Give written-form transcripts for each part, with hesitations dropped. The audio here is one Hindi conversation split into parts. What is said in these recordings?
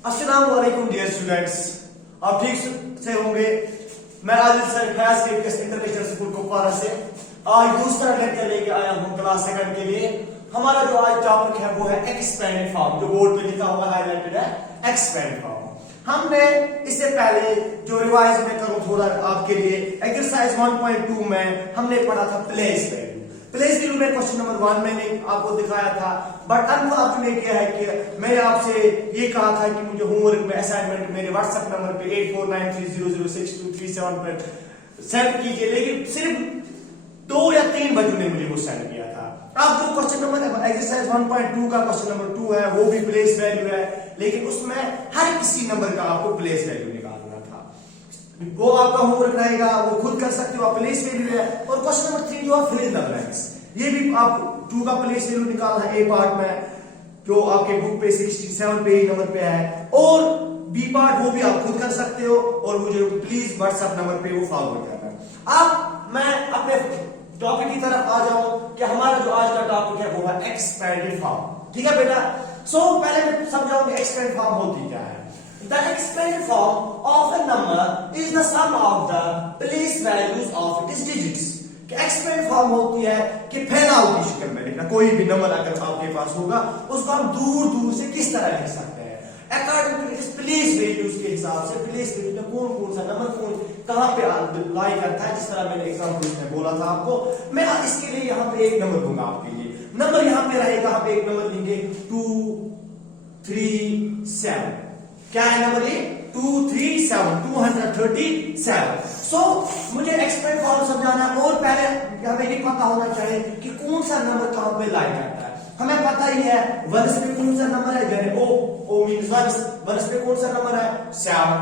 अस्सलाम वालेकुम डियर स्टूडेंट्स, आप ठीक से होंगे। मैं आदिल सर फयाज के इंटरनेशनल स्कूल कुपवारा से आज दूसरा लेक्चर लेके आया हूँ क्लास सेकंड के लिए। हमारा जो आज टॉपिक है वो है एक्सपेंडेड फॉर्म, जो बोर्ड पे लिखा हुआ हाईलाइटेड है एक्सपेंडेड फॉर्म। हमने इससे पहले जो रिवाइज में करूँ थोड़ा आपके लिए, एक्सरसाइज 1.2 में हमने पढ़ा था प्लेस वैल्यू। प्लेस वैल्यू में क्वेश्चन नंबर 1 मैंने आपको दिखाया था, बट अब आपने किया है कि मैंने आपसे ये कहा था कि मुझे होमवर्क में असाइनमेंट मेरे व्हाट्सएप नंबर पे 8493006237 पर सेंड कीजिए, लेकिन सिर्फ 2 या 3 बच्चों ने मुझे वो सेंड किया था। अब जो क्वेश्चन नंबर एक्सरसाइज 1.2 का क्वेश्चन नंबर 2 है वो भी प्लेस वैल्यू है, लेकिन उसमें हर किसी नंबर का आपको प्लेस वैल्यू निकालना था। वो आपका होमवर्क रहेगा, वो खुद कर सकते हो, आप प्लेस वैल्यू है। और क्वेश्चन नंबर 3 जो है फिल द ब्लैंक्स, ये भी आप 2 का प्लेस वैल्यू निकालना है। ए पार्ट में जो आपके बुक पे 67 पेज नंबर पे है, और बी पार्ट वो भी आप खुद कर सकते हो, और मुझे प्लीज व्हाट्सएप नंबर पे वो फॉरवर्ड करना। अब मैं अपने टॉपिक की तरफ आ जाऊं कि हमारा जो आज का टॉपिक है वो है एक्सपेंडेड फॉर्म। ठीक है बेटा, पहले मैं समझाऊंगा एक्सपेंडेड फॉर्म होती क्या है। The expanded form of a number is the sum of the place values of its digits। कि एक्सपेंडेड फॉर्म होती है कि फैलाव की शक्ल में लिखना। कोई भी नंबर अगर आपके पास होगा उसको हम दूर दूर से किस तरह लिख सकते हैं, अकॉर्डिंग टू इस प्लेस वैल्यूज के हिसाब से। प्लेस वैल्यू में कौन कौन सा नंबर कहां पे लाई करता है, जिस तरह मैंने एग्जांपल में बोला था आपको। मैं इसके लिए यहाँ पे एक नंबर दूंगा आपके लिए। नंबर यहाँ पे रहेगा, यहाँ पे एक नंबर लेंगे 2 3 7। क्या है नंबर ये 2 3 7 237। मुझे एक्सपेंडेड फॉर्म समझाना है, और पहले हमें ये पता होना चाहिए कि कौन सा नंबर कहां पे लाई करता है। हमें पता ही है वंस पे कौन सा नंबर है, यानी ओ मींस वंस पे कौन सा नंबर है 7।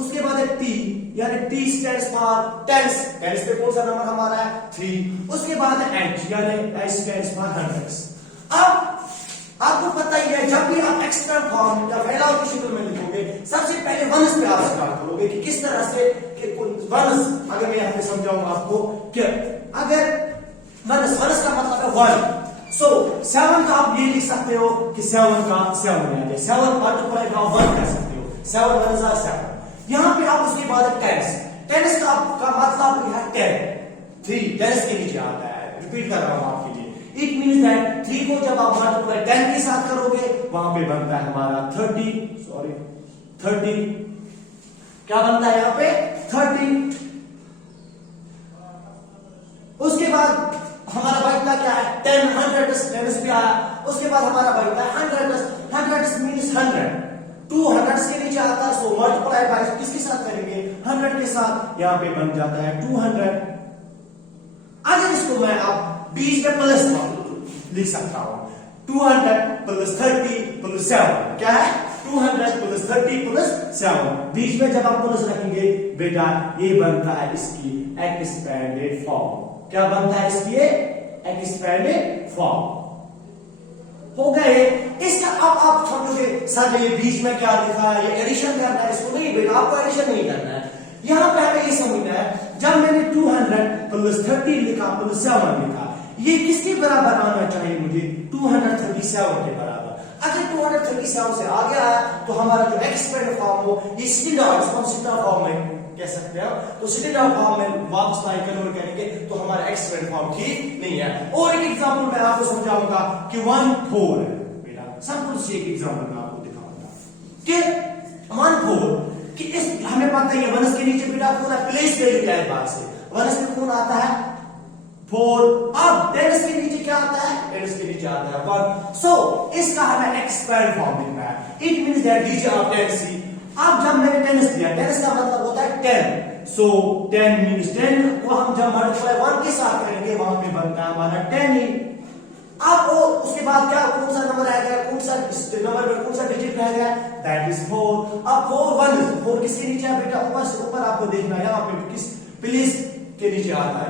उसके बाद है टी, यानी T stands for tense, tense पे कौन सा नंबर हमारा है 3। उसके बाद है एच, यानी एच स्टैंड्स फॉर हंड्रेड्स। अब आपको पता ही है जब भी आप एक्सपेंडेड फॉर्म या फैलाव की शक्ल में लिखोगे, सबसे पहले वंस पे आप स्टार्ट करोगे कि किस तरह से वंस। अगर मैं यहाँ पे समझाऊंगा आपको कि अगर वंस का मतलब है 1, 7 का आप ये लिख सकते हो कि 7 का 7 है, 7 मल्टीप्लाई का 1 कह सकते हो, 7 1 are 7। यहाँ पे आप उसके बाद टेंस, टेंस का मतलब है 10, 3 टेंस के नीचे आता है। रिपीट कर रहा हूं आपके लिए, इट मींस दैट 3 को जब आप मल्टीप्लाई 10 के साथ करोगे वहां पे बनता है हमारा 30। क्या बनता है यहाँ पे 30। उसके बाद हमारा बचता क्या है 10 100 पे आया। उसके बाद हमारा बचता है 100 मींस 100, 200 के नीचे आता है, सो मल्टीप्लाई बाय किसके साथ करेंगे 100 के साथ, यहाँ पे बन जाता है 200। अगर इसको मैं आप बीच में प्लस लिख सकता हूं, 200 प्लस 30 प्लस 7 क्या है 200 प्लस 30 प्लस 7। बीच में जब आप प्लस रखेंगे बेटा ये बनता है इसकी एक्सपेंडेड फॉर्म। क्या बनता है इसकी एक्सपेंडेड फॉर्म। हो गए इसका। अब आप समझोगे सर ये बीच में क्या लिखा है, ये एडिशन करना है, इसको नहीं बेटा आपको एडिशन नहीं करना है। यहां पे हमें ये समझना है जब मैंने 200 प्लस 30 लिखा प्लस 7 लिखा, ये किसके बराबर आना चाहिए मुझे 237 के बराबर। अगर 237 से आगे आया तो हमारा जो एक्सपेंडेड फॉर्म हो ये स्टैंडर्ड फॉर्म में कह सकते हैं, तो स्टैंडर्ड फॉर्म में वापस कन्वर्ट करेंगे तो हमारा एक्सपेंडेड फॉर्म ठीक नहीं है। और एक एग्जांपल मैं आपको समझाऊंगा कि 1/4 है बेटा, सिंपल से एक एग्जांपल मैं आपको दिखाऊंगा कि 1/4 कि इस हमें पता है वंस के नीचे बेटा पूरा प्लेस वैल्यू क्या है बात से, वंस में कौन आता है 4। अब टेंस के नीचे क्या आता है, टेंस के नीचे आता है 1। इसका हमें एक्सपेंडेड फॉर्म लिखना है। इट मींस दैट लीजिए आप 10c। अब जब मैंने टेंस दिया, टेंस का मतलब होता है 10, 10 मींस 10 को हम जब मल्टीप्लाई 1 के साथ करेंगे वहां पे बनता है हमारा 10 ही। अब उसके बाद क्या कौन सा नंबर आएगा, कौन सा नंबर में कौन सा डिजिट रहेगा, दैट इज 4। अब 4 किसके नीचे है बेटा, ऊपर से ऊपर आपको देखना है, यहाँ पे किस प्लेस के नीचे आता है।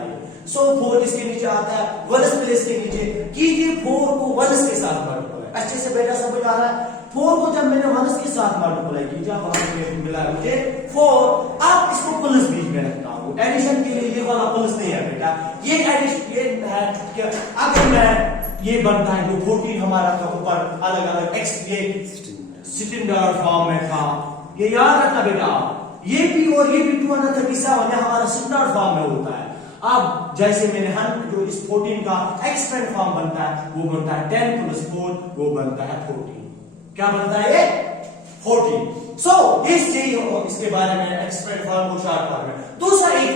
4 किसके नीचे आता है वंस प्लेस के नीचे। कीजिए 4 को वंस के साथ मल्टीप्लाई। अच्छे से बेटा समझ आ रहा है। 4 को जब मैंने वंस के साथ मल्टीप्लाई किया वहां पे मिला मुझे 4। अब इसको प्लस बीच में रखता हूं, एडिशन के लिए ये वाला प्लस नहीं है बेटा, ये एडिशन ये है कि अगर मैं ये बनता है जो 14 हमारा का ऊपर अलग अलग एक्स ये स्टैंडर्ड फॉर्म में था। ये याद रखना बेटा, ये भी और ये भी 237 हमारा स्टैंडर्ड फॉर्म में होता है। अब जैसे मैंने जो इस 14 का एक्सपेंड फॉर्म बनता है, वो बनता है 10 + 4, वो बनता है 14। क्या बनता है ये? 14। सो इसके बारे में एक्सपेंड फॉर्म को शॉर्ट फॉर्म में। दूसरा एक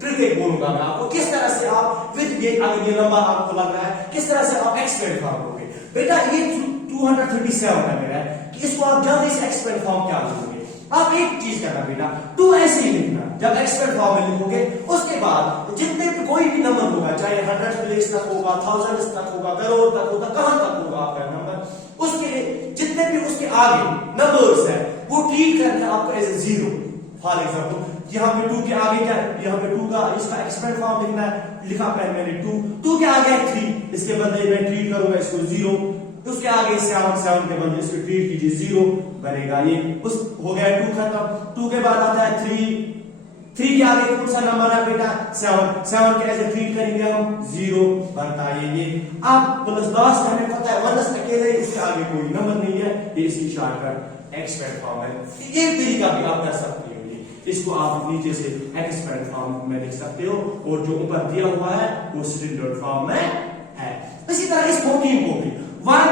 ट्रिक एक बोलूंगा मैं आपको, किस तरह से आप विद ये अगर ये लंबा आपको लग रहा है, किस तरह से आप एक्सपेंड फॉर्म लोगे। बेटा ये 237 है मेरा, कि इसको आप जल्दी से एक्सपेंड फॉर्म क्या लिखोगे। आप एक चीज करना बेटा, 2 ऐसे ही लिखना। जब एक्सपेंड फॉर्म में लिखोगे, उसके बाद जितने भी कोई भी नंबर होगा, चाहे 100 प्लेस तक होगा, 1000 तक होगा, करोड़ तक होगा, कहां तक होगा आपका नंबर, उसके जितने भी उसके आगे नंबर्स है वो ट्रीट करना आपको एज ए 0। फॉर एग्जाम्पल यहाँ पे 2 के आगे क्या है, यहाँ पे 2 का इसका एक्सपेंड फॉर्म लिखना है, लिखा पहले मैंने 2 के आगे है 3, इसके बदले मैं ट्रीट करूंगा इसको 0। उसके आगे 7 के बदले इसको ट्रीट कीजिए 0 बनेगा। ये उस हो गया 2 खत्म। 2 के बाद आता है 3 के आगे कौन सा नंबर है बेटा? 7 के ऐसे ट्रीट करेंगे हम 0 बनता है ये। अब प्लस लास्ट हमें पता है 1 अकेले, इसके आगे कोई नंबर नहीं है, ये इसकी शॉर्टकट एक्सपेंड फॉर्म है। ये तरीका भी आप कर सकते हो, इसको आप नीचे से एक्सपेंड फॉर्म में लिख सकते हो, और जो ऊपर दिया हुआ है वो स्टैंडर्ड फॉर्म में है। इसी तरह इस 14 को भी 1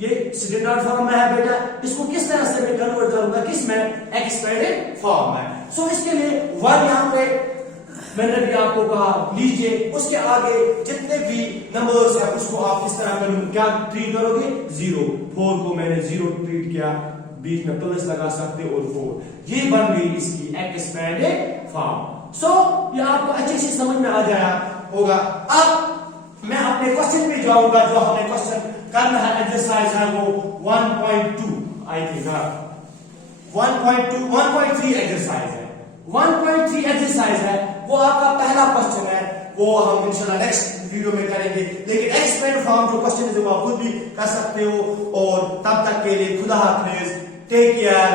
ये स्टैंडर्ड फॉर्म में है बेटा, इसको किस तरह से मैं कन्वर्ट करूंगा, किस में? एक्सपेंडेड फॉर्म में। सो इसके लिए 1 यहां पे मैंने भी आपको कहा लीजिए, उसके आगे जितने भी नंबर्स है उसको आप किस तरह करोगे, क्या ट्रीट करोगे? 0। 4 को मैंने 0 ट्रीट किया, बीच में प्लस लगा सकते हो, और 4 ये बन गई इसकी एक्सपेंडेड फॉर्म। सो ये आपको अच्छे से समझ में आ जाया होगा। अब मैं अपने क्वेश्चन पे जाऊंगा, जो हमने क्वेश्चन करना है, एक्सरसाइज है वो 1.2 आई थिंक 1.3 एक्सरसाइज है। 1.3 एक्सरसाइज है, वो आपका पहला क्वेश्चन है, वो हम इंशाल्लाह नेक्स्ट वीडियो में करेंगे। लेकिन एक्सपेंड फॉर्म जो क्वेश्चन है वो आप खुद भी कर सकते हो, और तब तक के लिए खुदा हाफिज, टेक केयर।